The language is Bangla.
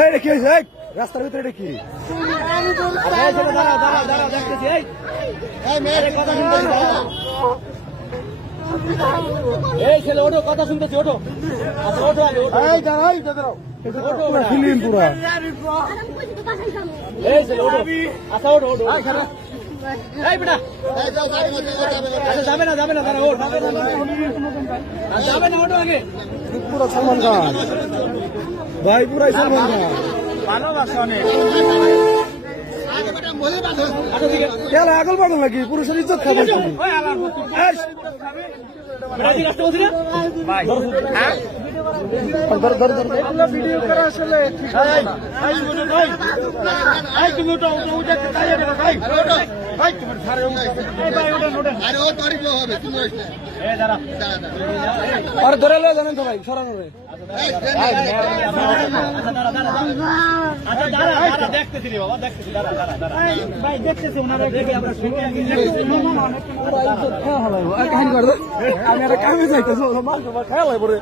এই দেখি রাস্তার ভিতরে দেখি এই ছেলে ওঠো, কথা শুনতেছি, ওঠো। আচ্ছা ওঠো আগে, ফিল্ম পুরা। এই ছেলে ওঠো, আচ্ছা ওঠো ওঠো। এই বেটা, আচ্ছা যাবে না তারা, ওঠ, যাবে না, ওঠো আগে। পুরা সালমান খান ভাই, পুরাই সালমান খান। ভালোবাসা অনেক। আগল পাগল নাকি? পুরুষের ইজ্জত খাবে ভিডিও করা আসলে আর ধরে লো জানেন তো ভাই, সরানো রে। দেখতেছি রে বাবা, দেখতেছি, ভাই দেখতেছি ওনারা আমি একটা কামে যাইতেছি, খেয়াল হয় পরে।